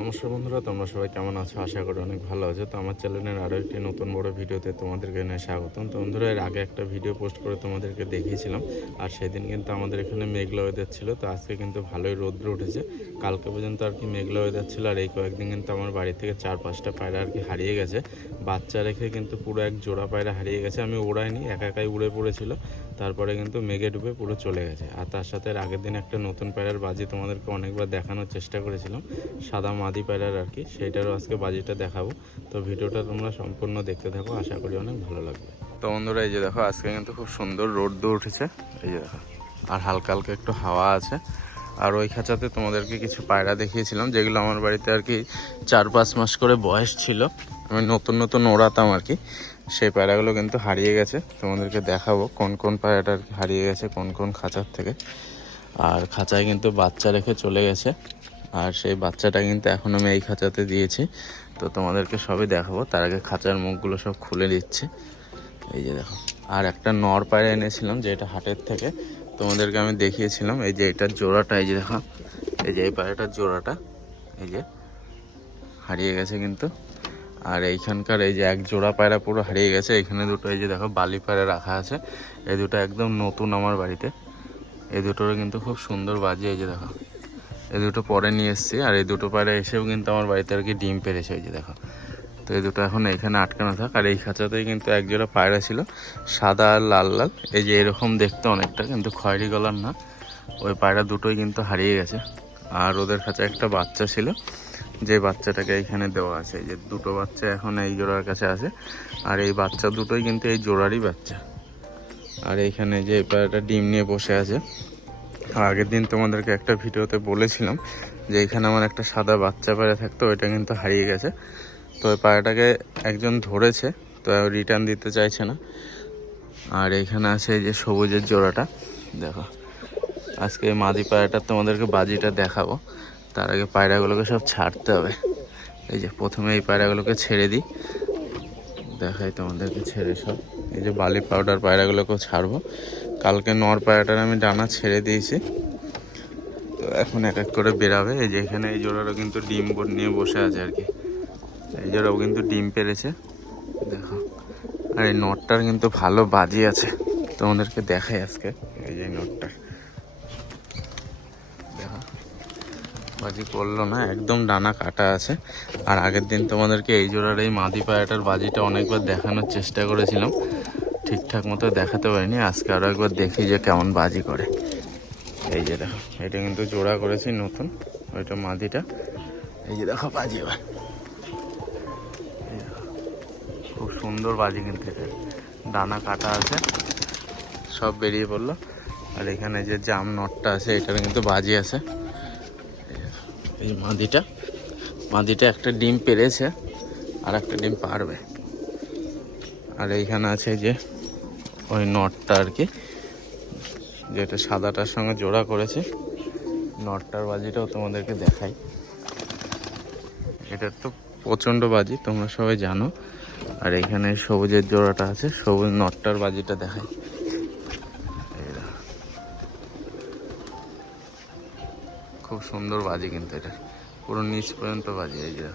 নমস্কার বন্ধুরা, তোমরা সবাই কেমন আছো? আশা করি অনেক ভালো আছো। তো আমার চ্যানেলের আরও একটি নতুন বড় ভিডিওতে তোমাদেরকে এনে স্বাগতম। তো বন্ধুরা, এর আগে একটা ভিডিও পোস্ট করে তোমাদেরকে দেখিয়েছিলাম, আর সেদিন কিন্তু আমাদের এখানে মেঘলা ওয়েদার ছিল। তো আজকে কিন্তু ভালোই রৌদ্র উঠেছে। কালকে পর্যন্ত আর কি মেঘলা ওয়েদার ছিল, আর এই কয়েকদিন কিন্তু আমার বাড়ি থেকে 4-5টা পায়রা আর কি হারিয়ে গেছে। বাচ্চা রেখে কিন্তু পুরো এক জোড়া পায়রা হারিয়ে গেছে। আমি ওড়াইনি, একাই উড়ে পড়েছিল, তারপরে কিন্তু মেঘে ডুবে পুরো চলে গেছে। আর তার সাথে এর আগের দিন একটা নতুন পায়রার বাজি তোমাদেরকে অনেকবার দেখানোর চেষ্টা করেছিলাম, সাদা মাদি পায়রার আর কি, সেইটারও আজকে বাজিটা দেখাবো। তো ভিডিওটা তোমরা সম্পূর্ণ দেখতে থাকো, আশা করি অনেক ভালো লাগবে। তো বন্ধুরা, এই যে দেখো, আজকে কিন্তু খুব সুন্দর রোদ উঠেছে, এই যে দেখো, আর হালকা হালকা একটু হাওয়া আছে। আর ওই খাঁচাতে তোমাদেরকে কিছু পায়রা দেখিয়েছিলাম, যেগুলো আমার বাড়িতে আর কি 4-5 মাস করে বয়স ছিল, আমি নতুন নতুন ওড়াতাম আর কি। সেই পায়রাগুলো কিন্তু হারিয়ে গেছে, তোমাদেরকে দেখাবো কোন কোন পায়রাটা আর কি হারিয়ে গেছে, কোন কোন খাঁচার থেকে। আর খাঁচায় কিন্তু বাচ্চা রেখে চলে গেছে, আর সেই বাচ্চাটা কিন্তু এখন আমি এই খাঁচাতে দিয়েছি। তো তোমাদেরকে সবই দেখাবো, তার আগে খাঁচার মুখগুলো সব খুলে দিচ্ছি। এই যে দেখো, আর একটা নর পায়রা এনেছিলাম, যেটা হাটের থেকে তোমাদেরকে আমি দেখিয়েছিলাম। এই যে এটার জোড়াটা, এই যে দেখো, এই যে এই পায়রাটার জোড়াটা এই যে হারিয়ে গেছে কিন্তু। আর এইখানকার এই যে এক জোড়া পায়রা পুরো হারিয়ে গেছে। এখানে দুটো এই যে দেখো বালি পায়রা রাখা আছে, এই দুটো একদম নতুন আমার বাড়িতে। এই দুটোরও কিন্তু খুব সুন্দর বাজি, এই যে দেখো, এই দুটো পরে নিয়ে এসেছি। আর এই দুটো পায়রা এসেও কিন্তু আমার বাড়িতে আর কি ডিম পেড়েছে, এই যে দেখো। তো এই দুটো এখন এইখানে আটকানো থাক। আর এই খাঁচাতেই কিন্তু এক জোড়া পায়রা ছিল, সাদা আর লাল লাল, এই যে এরকম দেখতে অনেকটা, কিন্তু খয়েরি গলার না। ওই পায়রা দুটোই কিন্তু হারিয়ে গেছে। আর ওদের খাঁচায় একটা বাচ্চা ছিল, যে বাচ্চাটাকে এইখানে দেওয়া আছে। এই যে দুটো বাচ্চা এখন এই জোড়ার কাছে আছে, আর এই বাচ্চা দুটোই কিন্তু এই জোড়ারই বাচ্চা। আর এইখানে যে পায়রাটা ডিম নিয়ে বসে আছে। আগের দিন তোমাদেরকে একটা ভিডিওতে বলেছিলাম যে এখানে আমার একটা সাদা বাচ্চা পায়রা থাকতো, ওইটা কিন্তু হারিয়ে গেছে। তো ওই পায়রাটাকে একজন ধরেছে, তো রিটার্ন দিতে চাইছে না। আর এইখানে আছে এই যে সবুজের জোড়াটা, দেখো। আজকে এই মাদি পায়রাটা তোমাদেরকে বাজিটা দেখাবো, তার আগে পায়রাগুলোকে সব ছাড়তে হবে। এই যে প্রথমে এই পায়রাগুলোকে ছেড়ে দিই, দেখাই তোমাদেরকে ছেড়ে সব। এই যে বালি পাউডার পায়রাগুলোকেও ছাড়বো। কালকে নর পায়রাটার আমি ডানা ছেড়ে দিয়েছি, তো এখন এক এক করে বেরাবে। এই যে এখানে এই জোড়ারও কিন্তু ডিম নিয়ে বসে আছে আর কি, এই জোড়াও কিন্তু ডিম পেরেছে, দেখো। আর এই নটটার কিন্তু ভালো বাজি আছে, তোমাদেরকে দেখাই আজকে। এই যে নটটার দেখো, বাজি করলো না, একদম ডানা কাটা আছে। আর আগের দিন তোমাদেরকে এই জোড়ার এই মাদি পায়রাটার বাজিটা অনেকবার দেখানোর চেষ্টা করেছিলাম, ঠিকঠাক মতো দেখাতে পারিনি। আজকে আরও একবার দেখি যে কেমন বাজি করে। এই যে দেখো, এটা কিন্তু জোড়া করেছি নতুন, ওইটা মাদিটা। এই যে দেখো বাজি, এবার খুব সুন্দর বাজি কিন্তু, এটা ডানা কাটা আছে, সব বেরিয়ে পড়লো। আর এখানে যে জাম নটটা আছে, এটার কিন্তু বাজি আছে। এই মাদিটা একটা ডিম পেরেছে, আর একটা ডিম পারবে। আর এইখানে আছে যে ওই নটটা আর কি, যেটা সাদাটার সঙ্গে জোড়া করেছে। নটটার বাজিটাও তোমাদেরকে দেখাই, এটার তো প্রচণ্ড বাজি, তোমরা সবাই জানো। আর এখানে সবুজের জোড়াটা আছে, সবুজ নটটার বাজিটা দেখাই। খুব সুন্দর বাজি কিন্তু, এটা পুরো নিচ পর্যন্ত বাজি, এই যে।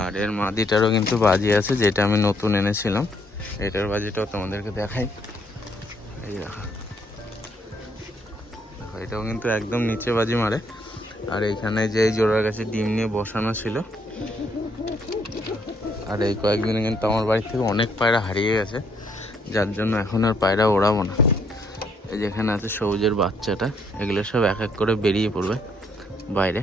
আর এর মাদিটারও কিন্তু বাজি আছে, যেটা আমি নতুন এনেছিলাম। এটার বাজিটাও তোমাদেরকে দেখাই। এই দেখো, এটাও কিন্তু একদম নিচে বাজি মারে। আর এইখানে যে এই জোড়ার কাছে ডিম নিয়ে বসানো ছিল। আর এই কয়েকদিনে কিন্তু আমার বাড়ি থেকে অনেক পায়রা হারিয়ে গেছে, যার জন্য এখন আর পায়রা ওড়াবো না। এই যেখানে আছে সবুজের বাচ্চাটা, এগুলো সব এক এক করে বেরিয়ে পড়বে বাইরে।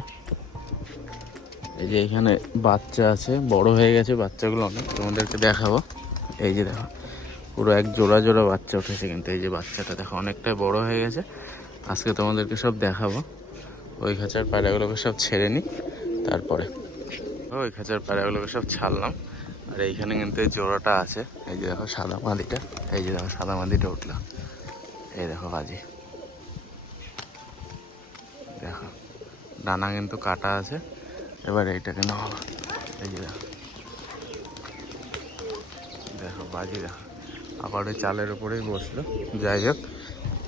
এই যে এখানে বাচ্চা আছে, বড় হয়ে গেছে বাচ্চাগুলো অনেক, তোমাদেরকে দেখাবো। এই যে দেখো, পুরো এক জোড়া জোড়া বাচ্চা উঠেছে কিন্তু। এই যে বাচ্চাটা দেখো, অনেকটাই বড় হয়ে গেছে। আজকে তোমাদেরকে সব দেখাবো। ওই খাঁচার পায়রাগুলোকে সব ছেড়ে নিই, তারপরে ওই খাঁচার পায়রাগুলোকে সব ছাড়লাম। আর এইখানে কিন্তু এই জোড়াটা আছে, এই যে দেখো সাদা মাদিটা। এই যে দেখো সাদা মাদিটা উঠলো, এই দেখো বাজি, দেখো ডানা কিন্তু কাটা আছে। এবার এইটাকে নেওয়া, এই যে দেখো, দেখো বাজি দেখো, আবার ওই চালের উপরেই বসলো। যাই হোক,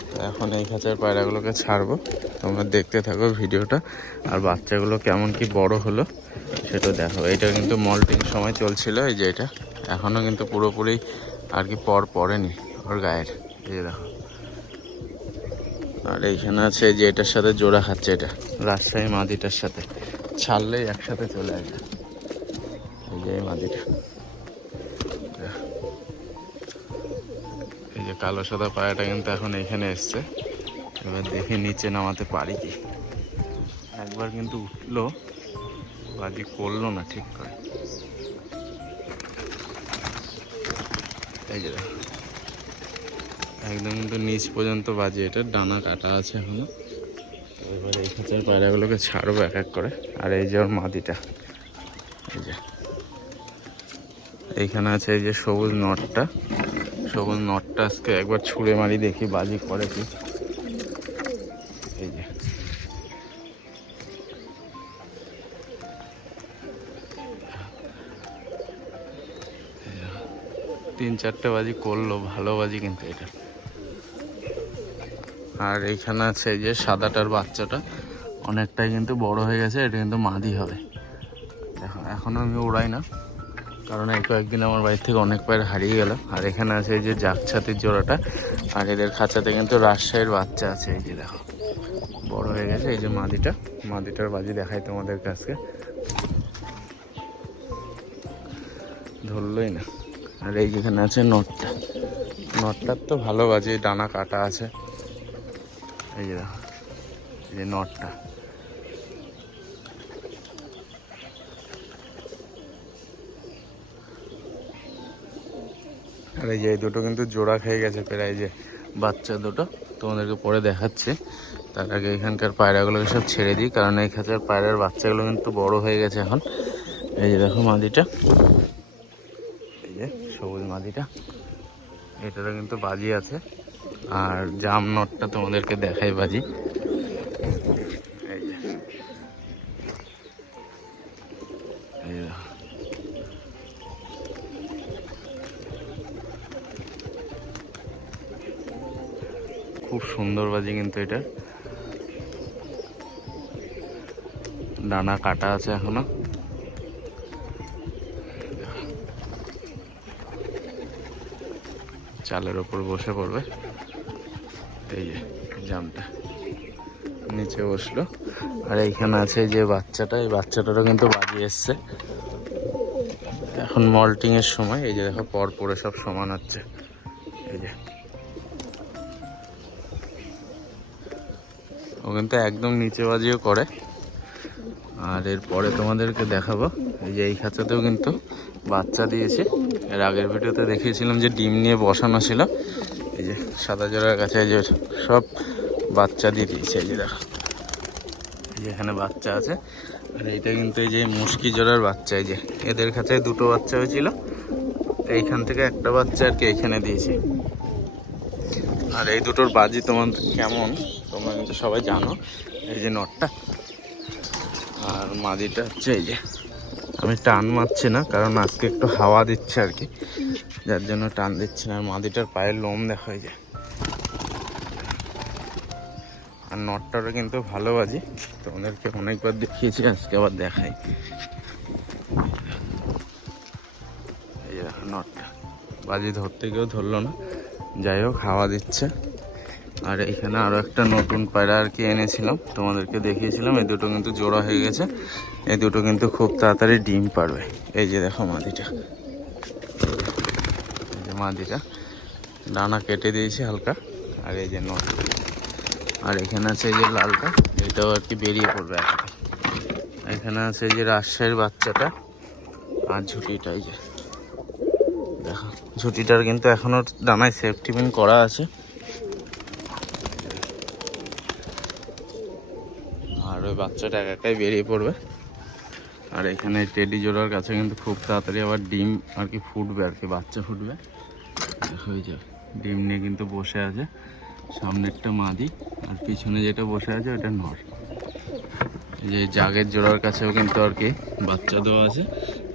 তো এখন এই খাঁচার পায়রাগুলোকে ছাড়বো, তোমরা দেখতে থাকো ভিডিওটা। আর বাচ্চাগুলো কেমন কি বড় হলো সেটা দেখো। এটা কিন্তু মল্টিং সময় চলছিল, এই যে এটা এখনও কিন্তু পুরোপুরি আর কি পড়েনি ওর গায়ের, এই যে দেখো। আর এইখানে আছে এই যে এটার সাথে জোড়া খাচ্ছে, এটা রাজশাহী মাদিটার সাথে, ছাড়লেই একসাথে চলে আসবে। এই যে এই মাদিটা, এই যে কালো সাদা পায়রাটা কিন্তু এখন এখানে এসছে। এবার দেখে নিচে নামাতে পারি কি। একবার কিন্তু উঠলো, বাজি করলো না ঠিক করে। এই যে একদম কিন্তু নিচ পর্যন্ত বাজি, এটা ডানা কাটা আছে এখনো। এবার এই খাঁচার পায়রাগুলোকে ছাড়বো এক এক করে। আর এই যে ওর মাদিটা, এই যে এইখানে আছে এই যে সবুজ নটটা। সবুজ নটটা আজকে একবার ছুঁড়ে মারি, দেখি বাজি করে কি। এই যে 3-4টে বাজি করলো, ভালো বাজি কিন্তু এটা। আর এইখানে আছে এই যে সাদাটার বাচ্চাটা, অনেকটাই কিন্তু বড় হয়ে গেছে। এটা কিন্তু মাদি হবে। দেখো এখনও আমি উড়াই না, কারণ এই কয়েকদিন আমার বাড়ি থেকে অনেক পায়রা হারিয়ে গেল। আর এখানে আছে এই যে জাকছাতির জোড়াটা। আর এদের খাঁচাতে কিন্তু রাজশাহীর বাচ্চা আছে, এই যে দেখো বড় হয়ে গেছে। এই যে মাদিটার বাজি দেখাই তোমাদের কাছে, ধরলই না। আর এই যেখানে আছে নটটার তো ভালো বাজি, ডানা কাটা আছে। এই যে দেখো, এই যে নটটা। আর এই যে এই দুটো কিন্তু জোড়া খেয়ে গেছে প্রায়, যে বাচ্চা দুটো তোমাদেরকে পরে দেখাচ্ছে। তার আগে এখানকার পায়রাগুলোকে সব ছেড়ে দিই, কারণ এই খাঁচার পায়রার বাচ্চাগুলো কিন্তু বড় হয়ে গেছে এখন। এই যে দেখো মাদিটা, এই যে সবুজ মাদিটা, এটারও কিন্তু বাজি আছে। আর জাম নটটা তোমাদেরকে দেখাই বাজি, এই যে খুব সুন্দর বাজি কিন্তু এটা। ডানা কাটা আছে এখনো। চালের ওপর বসে পড়বে, এই যে জামটা নিচে বসলো। আর এইখানে আছে যে বাচ্চাটা, এই বাচ্চাটারও কিন্তু বাজি এসছে। এখন মল্টিং এর সময়, এই যে দেখো পর পরে সব সমান হচ্ছে। এই যে ও কিন্তু একদম নিচে বাজিও করে। আর এরপরে তোমাদেরকে দেখাবো, এই যে এই খাঁচাতেও কিন্তু বাচ্চা দিয়েছে। এর আগের ভিডিওতে দেখিয়েছিলাম যে ডিম নিয়ে বসানো ছিল। এই যে সাদা জোড়ার কাছে এই যে সব বাচ্চা দিয়ে দিয়েছে, এই যে দেখো এই যে এখানে বাচ্চা আছে। আর এইটা কিন্তু এই যে মুশকি জোড়ার বাচ্চা, এই যে এদের খাঁচায় দুটো বাচ্চা হয়েছিল, এইখান থেকে একটা বাচ্চা আর কি এইখানে দিয়েছে। আর এই দুটোর বাজি তোমার কেমন তোমরা কিন্তু সবাই জানো। এই যে নটটা আর মাদিটা হচ্ছে, এই যে আমি টান মারছি না, কারণ আজকে একটু হাওয়া দিচ্ছে আর কি, যার জন্য টান দিচ্ছি না। আর মাদিটার পায়ের লোম দেখা, এই যে। আর নটটারও কিন্তু ভালো বাজি, তোমাদেরকে অনেকবার দেখিয়েছি, আজকে আবার দেখাই। এই যে নটটা বাজি ধরতে গিয়েও ধরলো না, যাই হোক হাওয়া দিচ্ছে। আর এইখানে আরও একটা নতুন পায়রা আর কি এনেছিলাম, তোমাদেরকে দেখিয়েছিলাম। এই দুটো কিন্তু জোড়া হয়ে গেছে, এই দুটো কিন্তু খুব তাড়াতাড়ি ডিম পারবে। এই যে দেখো মাদিটা, এই যে মাদিটা ডানা কেটে দিয়েছি হালকা। আর এই যে নট, আর এখানে আছে এই যে লালটা, এটাও আর কি বেরিয়ে পড়বে একটা। এখানে আছে এই যে রাজশাহীর বাচ্চাটা আর ঝুটিটা, এই যে দেখো ঝুটিটার কিন্তু এখনো ডানায় সেফটি পিন করা আছে। আর ওই বাচ্চাটা একাই বেরিয়ে পড়বে। আর এখানে টেডি জোড়ার কাছে কিন্তু খুব তাড়াতাড়ি আবার ডিম আর কি ফুটবে, আর কি বাচ্চা ফুটবে, হয়ে যাবে। ডিম নিয়ে কিন্তু বসে আছে, সামনেরটা মাদি আর পিছনে যেটা বসে আছে ওটা নর। এই যে জাগের জোড়ার কাছেও কিন্তু আর কি বাচ্চা দেওয়া আছে।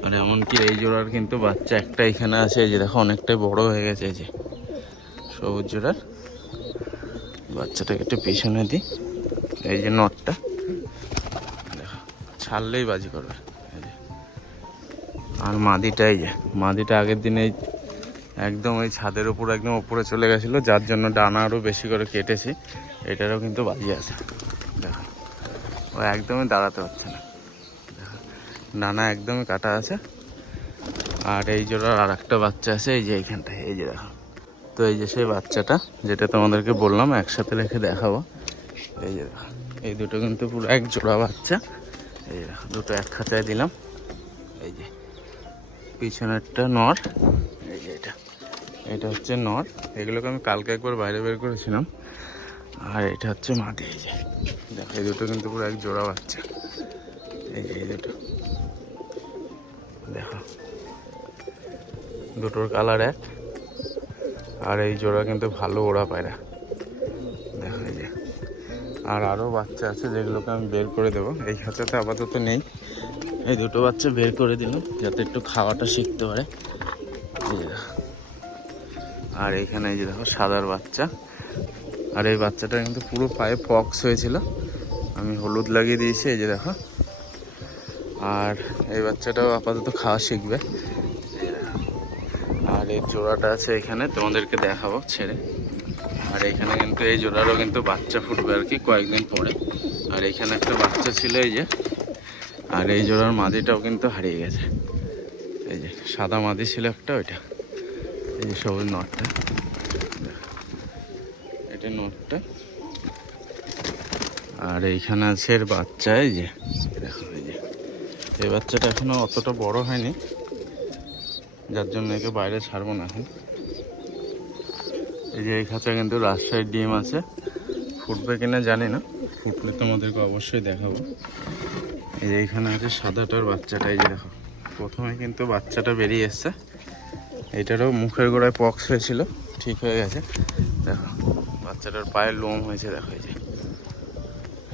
আর এমনকি এই জোড়ার কিন্তু বাচ্চা একটা এখানে আছে, এই যে দেখো অনেকটাই বড় হয়ে গেছে। এই যে সবুজ জোড়ার, বাচ্চাটাকে একটু পিছনে দিই। এই যে নটটা দেখো, ছাড়লেই বাজি করবে। এই যে আর মাদিটা, এই যে মাদিটা আগের দিনে একদম ওই ছাদের উপর একদম উপরে চলে গেছিলো, যার জন্য ডানা আরও বেশি করে কেটেছি। এটারও কিন্তু বাজি আছে দেখো, ও একদমই দাঁড়াতে পারছে না দেখো, ডানা একদমই কাটা আছে। আর এই জোড়ার আর একটা বাচ্চা আছে এই যে এইখানটায়, এই যে দেখো। তো এই যে সেই বাচ্চাটা যেটা তোমাদেরকে বললাম একসাথে রেখে দেখাবো। এই যে দেখো, এই দুটো কিন্তু পুরো এক জোড়া বাচ্চা। এই দেখো, দুটো এক খাঁচায় দিলাম। এই যে পিছনেরটা নর, এই যে এটা হচ্ছে নর। এগুলোকে আমি কালকে একবার বাইরে বের করেছিলাম। আর এটা হচ্ছে মাদি। এই যে দেখো, এই দুটো কিন্তু পুরো এক জোড়া বাচ্চা। এই যে এই দুটো দেখো, দুটোর কালার এক। আর এই জোড়া কিন্তু ভালো ওড়া পায়রা দেখো। এই যে আর আরও বাচ্চা আছে যেগুলোকে আমি বের করে দেবো। এই খাঁচাতে আপাতত নেই। এই দুটো বাচ্চা বের করে দিলাম যাতে একটু খাওয়াটা শিখতে পারে। এই যে দেখো, আর এইখানে এই যে দেখো সাদার বাচ্চা। আর এই বাচ্চাটা কিন্তু পুরো পায়ে পক্স হয়েছিল, আমি হলুদ লাগিয়ে দিয়েছি। এই যে দেখো, আর এই বাচ্চাটাও আপাতত খাওয়া শিখবে। আর এই জোড়াটা আছে এখানে, তোমাদেরকে দেখাবো ছেড়ে। আর এইখানে কিন্তু এই জোড়ারও কিন্তু বাচ্চা ফুটবে আর কি কয়েকদিন পরে। আর এইখানে একটা বাচ্চা ছিল এই যে। আর এই জোড়ার মাদিটাও কিন্তু হারিয়ে গেছে। এই যে সাদা মাদি ছিল একটা, ওইটা। এই যে সবুজ নটটা, এটা নটটা। আর এইখানে আছে এর বাচ্চা। এই যে দেখো, এই যে এই বাচ্চাটা এখনো অতটা বড় হয়নি, যার জন্য একে বাইরে ছাড়বো না এখন। এই যে এই খাঁচা কিন্তু রাজশাহীর ডিম আছে, ফুটবে কিনা জানি না, ফুটলে তোমাদেরকে অবশ্যই দেখাবো। এই যে এইখানে আছে সাদাটার বাচ্চাটা। এই যে দেখো, প্রথমে কিন্তু বাচ্চাটা বেরিয়ে এসছে। এইটারও মুখের গোড়ায় পক্স হয়েছিল, ঠিক হয়ে গেছে। দেখো বাচ্চাটার পায়ের লোম হয়েছে দেখো। এই যে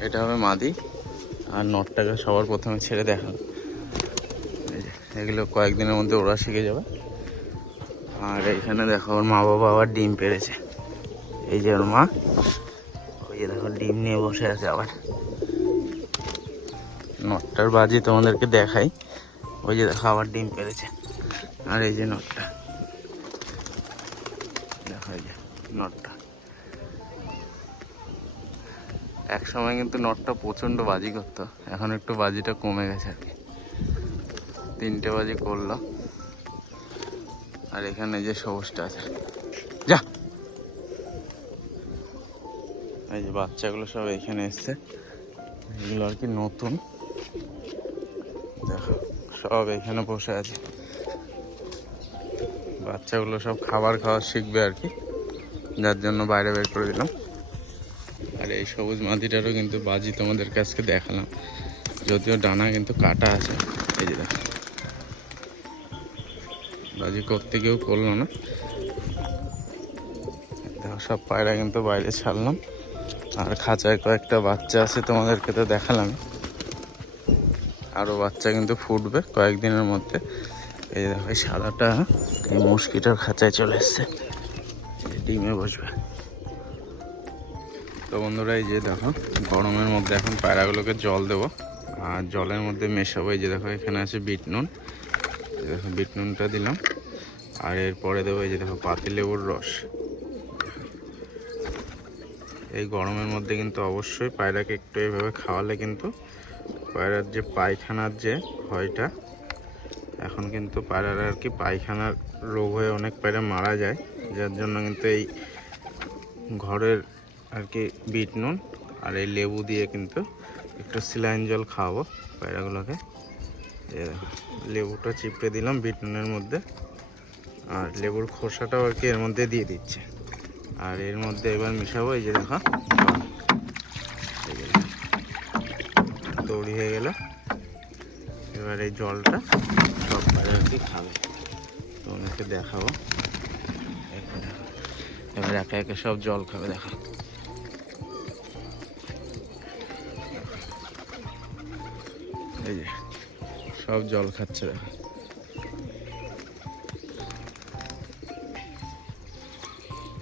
এটা হবে মাদি। আর নটটাকে সবার প্রথমে ছেড়ে দেখানো। এই যে এগুলো কয়েকদিনের মধ্যে ওরা শিখে যাবে। আর এইখানে দেখো ওর মা বাবা আবার ডিম পেড়েছে। এই যে ওর মা, ওই যে দেখো ডিম নিয়ে বসে আছে আবার। নটটার বাজি তোমাদেরকে দেখাই। ওই যে দেখো আবার ডিম পেড়েছে। আর এই যে নটটা দেখো, এই যে নটটা। এক সময় কিন্তু নটটা প্রচণ্ড বাজি করতো, এখন একটু বাজিটা কমে গেছে আর কি। 3টে বাজি করলো। আর এখানে যে সবুজটা আছে, যা। এই যে বাচ্চাগুলো সব এখানে এসছে, এগুলো আর কি নতুন। দেখো সব এখানে বসে আছে। বাচ্চাগুলো সব খাবার খাওয়া শিখবে আর কি, যার জন্য বাইরে বের করে দিলাম। আর এই সবুজ মাদিটারও কিন্তু বাজি তোমাদের কাছকে দেখালাম, যদিও ডানা কিন্তু কাটা আছে। এই যে দেখো, বাজি করতে কেউ করলো না। দেখো সব পায়রা কিন্তু বাইরে ছাড়লাম। আর খাঁচায় কয়েকটা বাচ্চা আছে তোমাদেরকে তো দেখালাম। আরও বাচ্চা কিন্তু ফুটবে কয়েকদিনের মধ্যে। এই দেখো এই সাদাটা এই মস্কিটার খাঁচায় চলে এসছে, ডিমে বসবে। তো বন্ধুরা এই যে দেখো, গরমের মধ্যে এখন পায়রাগুলোকে জল দেবো আর জলের মধ্যে মেশাবো। এই যে দেখো এখানে আছে বিট নুন, দেখো বিট নুনটা দিলাম। আর এরপরে দেবো এই যে দেখো পাতিলেবুর রস। এই গরমের মধ্যে কিন্তু অবশ্যই পায়রাকে একটু এইভাবে খাওয়ালে কিন্তু পায়রার যে পায়খানার যে ভয়টা, এখন কিন্তু পায়রার আর কি পায়খানার রোগ হয়ে অনেক পায়রা মারা যায়, যার জন্য কিন্তু এই ঘরের আর কি বিট নুন আর এই লেবু দিয়ে কিন্তু একটু স্যালাইন জল খাওয়াবো পায়রাগুলোকে। লেবুটা চিপড়ে দিলাম বিট নুনের মধ্যে, আর লেবুর খোসাটাও আর কি এর মধ্যে দিয়ে দিচ্ছে। আর এর মধ্যে এবার মিশাবো এই যে দেখো, তৈরি হয়ে গেল। এবার এই জলটা সব পায়রা আর কি খাবে, তো ওনাকে দেখাবো। এবার একে একে সব জল খাবে দেখো। এই যে সব জল খাচ্ছে দেখো।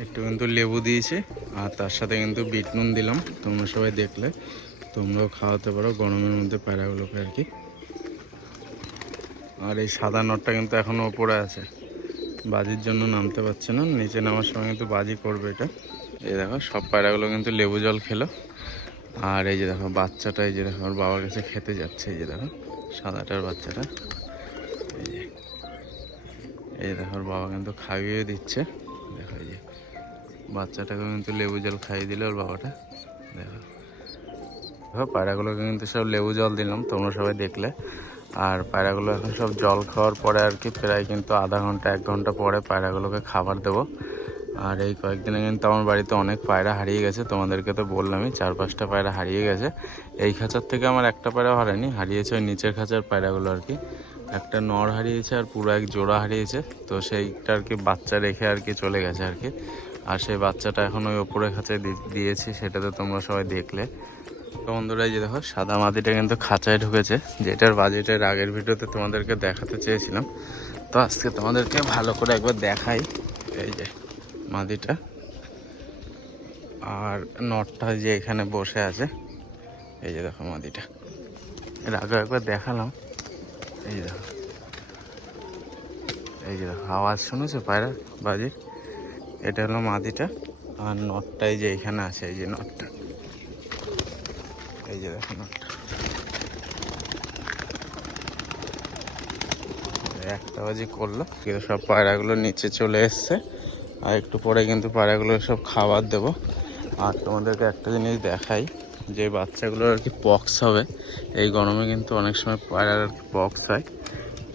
একটু কিন্তু লেবু দিয়েছি আর তার সাথে কিন্তু বিট নুন দিলাম। তোমরা সবাই দেখলে, তোমরাও খাওয়াতে পারো গরমের মধ্যে পায়রাগুলোকে আর কি। আর এই সাদা নটটা কিন্তু এখনও ওপরে আছে, বাজির জন্য নামতে পারছে না, নিচে নামার সময় কিন্তু বাজি করবে এটা। এই দেখো সব পায়রাগুলো কিন্তু লেবু জল খেলো। আর এই যে দেখো বাচ্চাটা, এই যে দেখো ওর বাবার কাছে খেতে যাচ্ছে। এই যে দেখো সাদাটার বাচ্চাটা, এই দেখো ওর বাবা কিন্তু খাইয়ে দিচ্ছে। দেখো এই যে বাচ্চাটাকে কিন্তু লেবু জল খাইয়ে দিল ওর বাবাটা। দেখো দেখো পায়রাগুলোকে কিন্তু সব লেবু জল দিলাম, তোমরা সবাই দেখলে। আর পায়রাগুলো এখন সব জল খাওয়ার পরে আর কি প্রায় কিন্তু আধা ঘন্টা 1 ঘন্টা পরে পায়রাগুলোকে খাবার দেবো। আর এই কয়েকদিনে কিন্তু আমার বাড়িতে অনেক পায়রা হারিয়ে গেছে, তোমাদেরকে তো বললামই 4-5টা পায়রা হারিয়ে গেছে। এই খাঁচার থেকে আমার একটা পায়রা হারায়নি, হারিয়েছে ওই নিচের খাঁচার পায়রাগুলো আর কি। একটা নর হারিয়েছে আর পুরো এক জোড়া হারিয়েছে, তো সেইটা আর কি বাচ্চা রেখে আর কি চলে গেছে আর কি। আর সেই বাচ্চাটা এখন ওই ওপরের খাঁচায় দিয়েছি, সেটা তো তোমরা সবাই দেখলে। তো বন্ধুরা এই যে দেখো সাদা মাদিটা কিন্তু খাঁচায় ঢুকেছে, যেটার বাজেটের আগের ভিডিওতে তোমাদেরকে দেখাতে চেয়েছিলাম। তো আজকে তোমাদেরকে ভালো করে একবার দেখাই। এই যে মাদিটা আর নটটা যে এখানে বসে আছে। এই যে দেখো মাদিটা, এর আগে একবার দেখালাম। এই যে দেখো, এই যে দেখো আওয়াজ শুনেছো পায়রা বাজির, এটা হলো মাদিটা। আর নটটা এই যে এখানে আছে, এই যে নটটা, এই যে দেখো নটটা। একটা বাজি করলো কিন্তু সব পায়রাগুলো নিচে চলে এসছে। আর একটু পরে কিন্তু পায়রাগুলো সব খাবার দেবো। আর তোমাদেরকে একটা জিনিস দেখাই, যে বাচ্চাগুলোর আর কি পক্স হবে এই গরমে, কিন্তু অনেক সময় পায়রার আর কি পক্স হয়।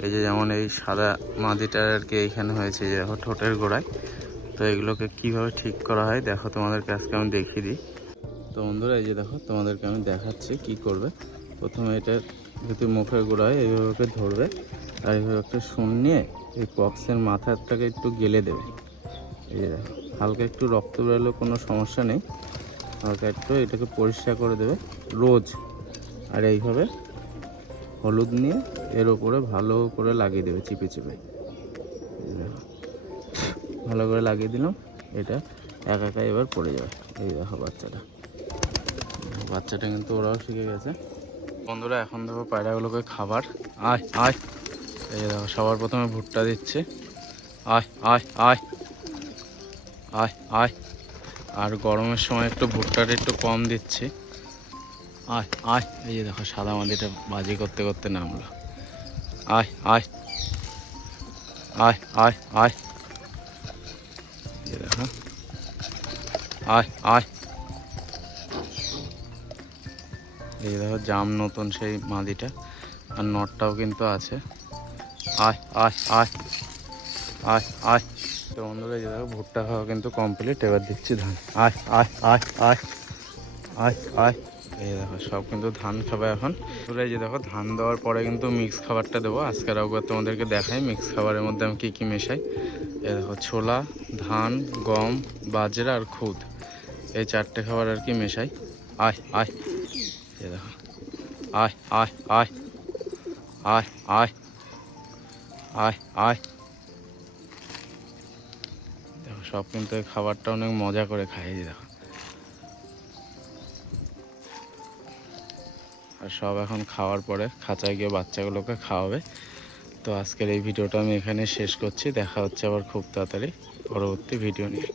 এই যে যেমন এই সাদা মাদিটার আর কি এইখানে হয়েছে, যে দেখো ঠোঁটের গোড়ায়। তো এগুলোকে কিভাবে ঠিক করা হয় দেখো, তোমাদেরকে আজকে আমি দেখিয়ে দিই। তো বন্ধুরা এই যে দেখো তোমাদেরকে আমি দেখাচ্ছি কি করবে। প্রথমে এটা যদি মুখের গোড়ায় এইভাবে ধরবে, আর এইভাবে একটা শুন নিয়ে এই পক্সের মাথাটাকে একটু গেলে দেবে। এই যে দেখো হালকা একটু রক্ত বেরোলেও কোনো সমস্যা নেই, হালকা একটু এটাকে পরিষ্কার করে দেবে রোজ। আর এইভাবে হলুদ নিয়ে এর ওপরে ভালো করে লাগিয়ে দেবে চিপে চিপে। ভালো করে লাগিয়ে দিলাম, এটা একা একা এবার পড়ে যাবে। এই দেখো বাচ্চাটা কিন্তু ওরাও শিখে গেছে। বন্ধুরা এখন দেখো পায়রাগুলোকে খাবার, আয় আয়। এই দেখো সবার প্রথমে ভুট্টা দিচ্ছে, আয় আয় আয় আয় আয়। আর গরমের সময় একটু ভুট্টাটা একটু কম দিচ্ছি, আয় আয়। এই যে দেখো সাদা মাদিটা বাজি করতে করতে নামলো, আয় আয় আয় আয় আয়। এই দেখো আয় আয়। এই দেখো জাম নতুন সেই মাদিটা, আর নটটাও কিন্তু আছে, আয় আয় আয় আয় আয়। তো বন্ধুরা এই যে দেখো ভুট্টা খাওয়া কিন্তু কমপ্লিট, এবার দিচ্ছি ধান, আয় আয় আয় আয় আয় আয়। এই দেখো সব কিন্তু ধান খাবে এখন। এই যে দেখো ধান দেওয়ার পরে কিন্তু মিক্স খাবারটা দেবো। আজকের একবার তোমাদেরকে দেখাই মিক্স খাবারের মধ্যে আমি কী কী মেশাই। এই দেখো ছোলা, ধান, গম, বাজরা আর খুদ, এই 4টে খাবার আর কি মেশাই। আয় আয়। এই দেখো আয় আয় আয় আয় আয় আয় আয়। দেখো সব কিন্তু এই খাবারটা অনেক মজা করে খাই। দেখো আর সব এখন খাওয়ার পরে খাঁচায় গিয়ে বাচ্চাগুলোকে খাওয়াবে। তো আজকের এই ভিডিওটা আমি এখানে শেষ করছি, দেখা হচ্ছে আবার খুব তাড়াতাড়ি পরবর্তী ভিডিও নিয়ে।